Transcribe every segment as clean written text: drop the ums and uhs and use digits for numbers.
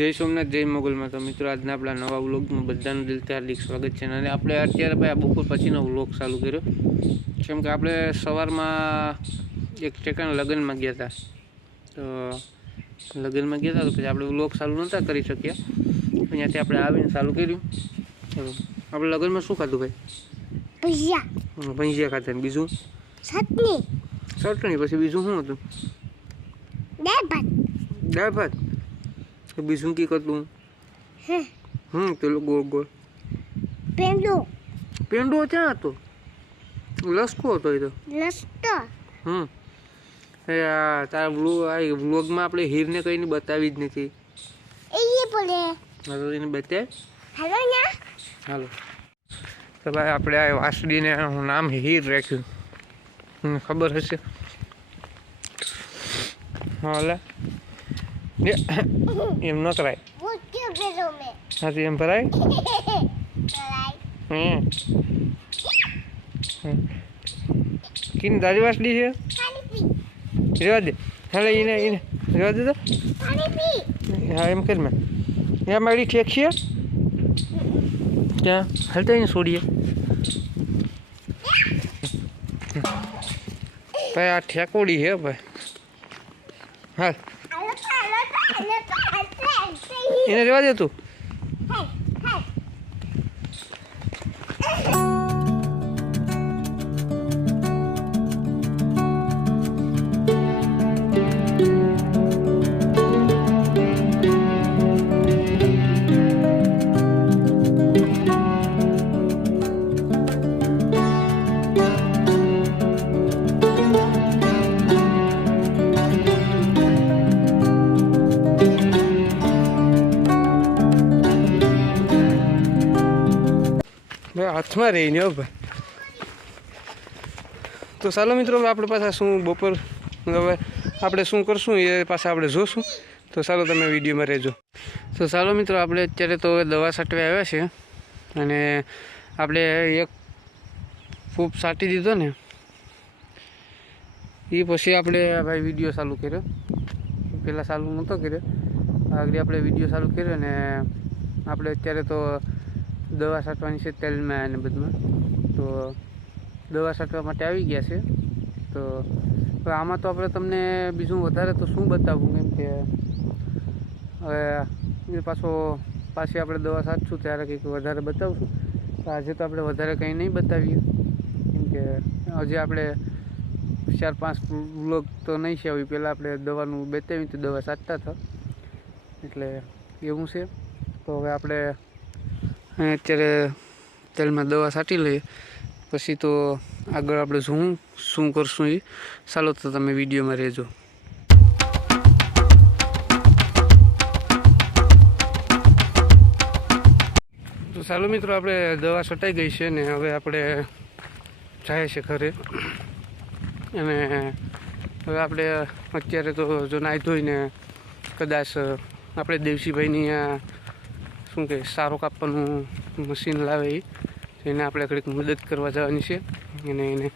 जय सोमनाथ जय मोगल में। तो मित्रों आज अपना नवा व्लॉग में बधानु दिलथी हार्दिक स्वागत है। अने आपणे अत्यारे भाई बपोर पछीनो व्लॉग चालू कर्यो केम के आपणे सवारमां एक ठेकाणे लग्न में गया था। तो लग्न में गया था तो पछी आपणे व्लॉग चालू नहोता करी शक्या। अहींयाथी आपणे आवीने चालू कर्युं। तो आपणे लग्न में शुं खाधुं भाई? भजिया भजिया खाधा ने बीजुं चटनी चटणी पछी बीजुं शुं हतुं? दाळ भात तो बीजुं की कतुं? पेलो गोल गोल पेंडो पेंडो क्या हतो? लसको हतो ए तो लस्टो तारा व्लॉग में आपणे हीरने कईने बतावी ज नथी। ये बोले तो एने बताय हेलो ना हालो। तो भाई आपणे आ वासडीने नाम हीर राख्युं खबर हशे। हाला एम न कराय। वो क्यों भेजो मैं हाँ तो एम भराय। किन दादी वासडी है पानी पी रेवा दे। हाले इने इने रेवा दे तो पानी पी हाँ एम कर मैं यहाँ मारी ठेक छे क्या हलता ही छोड़िए भाई आ ठेकोड़ी है भाई। हाँ इन्हें रेवा दे तू। हाथ में रही नहीं भाई। तो चलो मित्रों आप पास शू बपोर हमें आप शू करशू ये पास आप जोशू। तो चलो तब विडियो में रहो। तो चलो मित्रों आप अत्यारे तो दवा साटवा आव्या छे अने आपणे एक फूप साटी दीधो ने ये पछी आपणे भाई विडियो चालू कर्यो। पहला चालू नहोतो कर्यो आगळ आपणे विडियो चालू कर्यो ने आपणे अत्यारे तो दवा साटवानी छे तेल में अने बधमां। तो दवा साटवा माटे आवी गया छे। तो आमां तो आपणे तमने बीजुं वधारे तो शुं बतावुं केम के हवे पाછી આપણે દવા સાટશું ત્યારે કંઈક વધારે બતાવશું। તો આજે તો આપણે વધારે કંઈ નહીં બતાવીએ કેમ કે હજી આપણે 4-5 વ્લોગ તો નહીં છે આવી પહેલાં આપણે દવાનું બતાવ્યું તો દવા સાટતા હતા એટલે એવું છે। તો હવે આપણે અત્યારે તેલમાં દવા સાટી લઈએ પછી તો આગળ આપણે શું કરશું એ ચાલો તો તમે વિડીયોમાં રહેજો। तो चालो मित्रों आप दवा सटाई गई है ने हवे आपणे जाए छे घरे अने हवे आपणे अत्यारे तो जो नाई धोईने कदाच आपणे देवसी भाईनी आ शुं के सारो कापवानुं मशीन लावे एने आपणे घડીक मदद करवा जवानी छे अने एने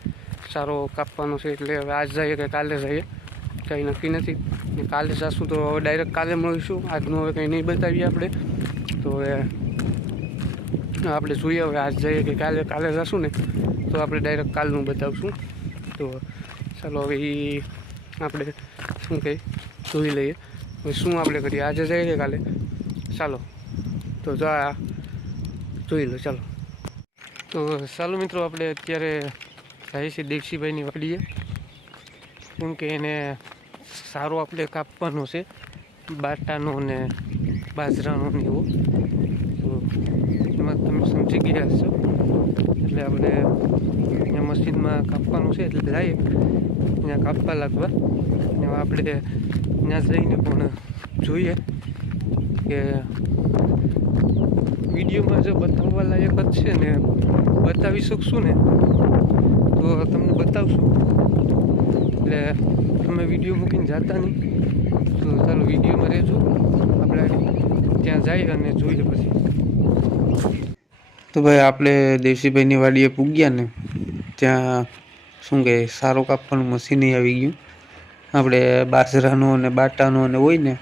सारो कापवानो छे એટલે હવે આજ જઈએ કે કાલે જઈએ કંઈ નક્કી નથી। કાલે જાશું તો હવે ડાયરેક્ટ કાલે મળીશું। આજનું હવે કંઈ નહીં બતાવીએ આપણે તો હવે આપણે જોઈએ હવે આજ જઈએ કે કાલે જશું ને તો આપણે ડાયરેક્ટ કાલનું બતાવશું। તો ચાલો હવે એ આપણે શું કહે જોઈ લઈએ હવે શું આપણે કરીએ આજે જઈએ કે કાલે ચાલો તો જોઈ લો ચાલો। તો ચાલો મિત્રો આપણે અત્યારે જઈએ છીએ દેવસીભાઈની વાડીએ કેમ કે એને સારો આપણે કાપવાનો છે બાટાનો ને બાજરાનો ને એવો। તો એમાં તમે સમજી ગયા છો એટલે આપણે અહીંયા મશીનમાં કાપવાનું છે એટલે જઈએ ત્યાં કાપવા લાગવા અને આપણે ત્યાં જઈને પણ જોઈએ કે વિડીયોમાં જો બતાવવા લાયક જ છે ને બતાવી શકશું ને તો તમને બતાવશું એટલે તમે વિડીયો મૂકીને જતા નહીં। તો ચાલો વિડીયોમાં રહેજો આપણે ત્યાં જઈએ અને જોઈએ પછી। तो भाई आपणे देवसीभाईनी वाડીએ પૂગ્યા ને ત્યાં શું કહે સારો કાપવાનું મશીન આવી ગયું। આપણે બાજરાનો અને બાટાનો અને હોય ને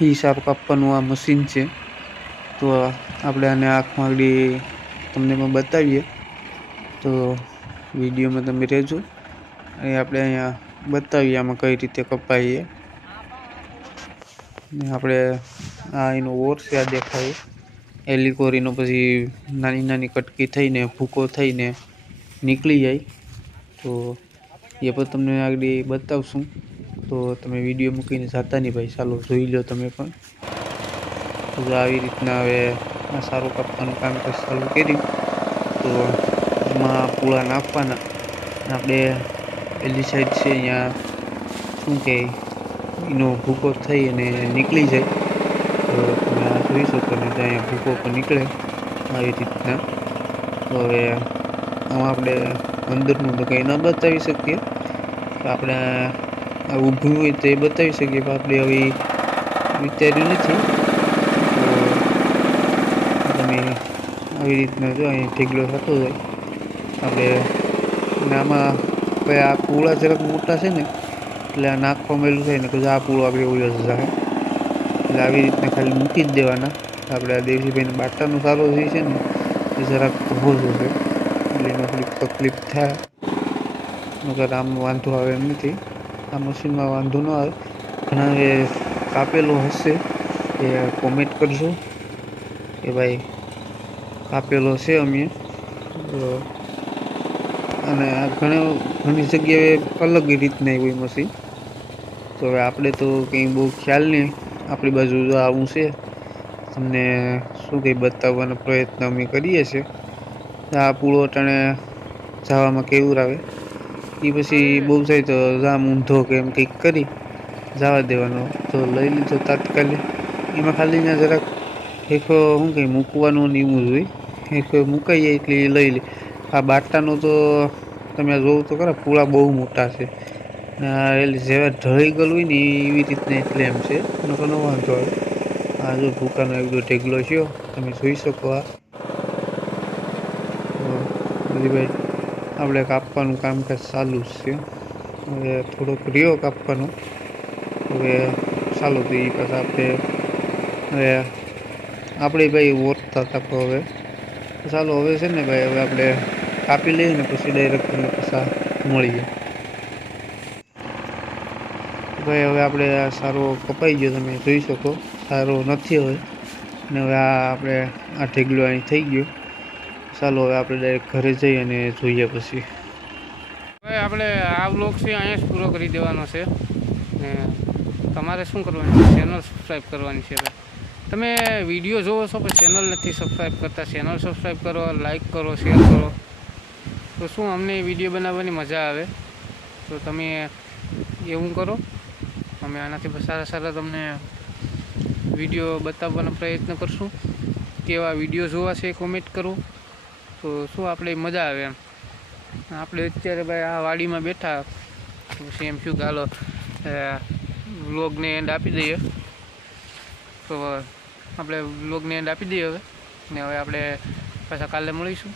એ સારું કાપવાનું આ મશીન છે. તો આપણે આને આંખમાં આગળ તમને પણ બતાવીએ, તો વિડીયોમાં તમે રહેજો. અને આપણે અહીંયા બતાવીએ આમાં કઈ રીતે કપાઈએ. ને આપણે આ એનો ઓર છે, આ દેખાય એલિકોરીનો, પછી નાની નાની કટકી થઈને ભૂકો થઈને નીકળી જાય. તો એ પણ તમને આગળ બતાવશું. તો તમે વિડીયો મૂકીને જાતા નહીં ભાઈ, ચાલો જોઈ લો તમે પણ. તો આવી રીતના હવે આ સારું કાપવાનું કામકાજ ચાલુ કર્યું. તો એમાં પૂળા નાખવાના. આપણે પેલી સાઈડ છે અહીંયા શું કહે એનો ભૂકો થઈ અને નીકળી જાય. તો તમે આ જોઈ શકો ને, તો અહીંયા ભૂકો પણ નીકળે આવી રીતના. તો હવે આમાં આપણે અંદરનું તો કંઈ ન બતાવી શકીએ, આપણે ઊભું હોય તો એ બતાવી શકીએ, પણ આપણે હવે વિચાર્યું નથી. તો તમે આવી રીતના જો અહીં ઢીગલો થતો જાય આપણે. અને આમાં ભાઈ આ પૂળા જરાક મોટા છે ને, એટલે આ નાખવા મેલું થાય ને, પછી આ પૂળો આપણે ઉલસ જાય. એટલે આવી રીતના ખાલી મૂકી જ દેવાના. આપણે આ દેવજીભાઈને બાટાનો સારો જે છે ને, એ જરાક ઓછો છે, એટલે એમાં થોડીક તકલીફ થાય. મગર આમ વાંધો આવે એમ નથી, આ મશીનમાં વાંધો ન આવે. ઘણા એ કાપેલો હશે એ કોમેન્ટ કરજો કે ભાઈ કાપેલો છે અમે. અને આ ઘણી જગ્યાએ અલગ રીતના હોય મશીન. તો હવે આપણે તો કંઈ બહુ ખ્યાલ નહીં, આપણી બાજુ જો આવું છે, તમને શું કંઈ બતાવવાનો પ્રયત્ન અમે કરીએ છીએ. આ પૂળો અટાણે જવામાં કેવું આવે એ પછી બહુ થાય તો જામ ઊંધો કે એમ કંઈક કરી જવા દેવાનો. તો લઈ લીધો તાત્કાલિક. એમાં ખાલી ત્યાં જરાક એક શું કંઈ મૂકવાનું ને એવું જ હોય, એક મુકાઈ જાય એટલે એ લઈ લે. આ બાટાનો તો તમે જોવો તો ખરા, પૂળા બહુ મોટા છે. એટલે જેવા ઢળી ગયેલું હોય ને એવી રીતના, એટલે એમ છે એનો વાંધો આવે. આ જો ભૂકાનો એક ઢેગલો છે, તમે જોઈ શકો. આ બધી ભાઈ આપણે કાપવાનું કામકાજ ચાલુ જ છે. હવે થોડોક રહ્યો કાપવાનો. હવે ચાલો તો એ પાછા આપણે ભાઈ ઓળખતા હતા. હવે ચાલો હવે છે ને ભાઈ, હવે આપણે કાપી લઈએ ને પછી ડાયરેક્ટ તમને પાછા મળીએ. ભાઈ હવે આપણે આ સારો કપાઈ ગયો, તમે જોઈ શકો. સારો નથી હવે. અને હવે આપણે આ ઢેગલો અહીં થઈ ગયો. ચાલો હવે આપણે ડાયરેક્ટ ઘરે જઈ અને જોઈએ પછી. હવે આપણે આ વ્લોગ છે અહીંયા જ પૂરો કરી દેવાનો છે. ને તમારે શું કરવાનું છે, ચેનલ સબસ્ક્રાઈબ કરવાની છે. તમે વિડીયો જોવો છો પણ ચેનલ નથી સબસ્ક્રાઈબ કરતા, ચેનલ સબસ્ક્રાઈબ કરો, લાઈક કરો, શેર કરો. તો શું અમને વિડીયો બનાવવાની મજા આવે. તો તમે એવું કરો, અમે આનાથી સારા સારા તમને વિડીયો બતાવવાનો પ્રયત્ન કરશું. કેવા વિડીયો જોવા છે કોમેન્ટ કરો, તો શું આપણે મજા આવે એમ. આપણે અત્યારે ભાઈ આ વાડીમાં બેઠા, પછી એમ શું કે હાલો વ્લોગને એન્ડ આપી દઈએ. તો આપણે વ્લોગને એન્ડ આપી દઈએ હવે. ને હવે આપણે પાછા કાલે મળીશું.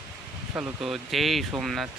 ચાલો તો જય સોમનાથ.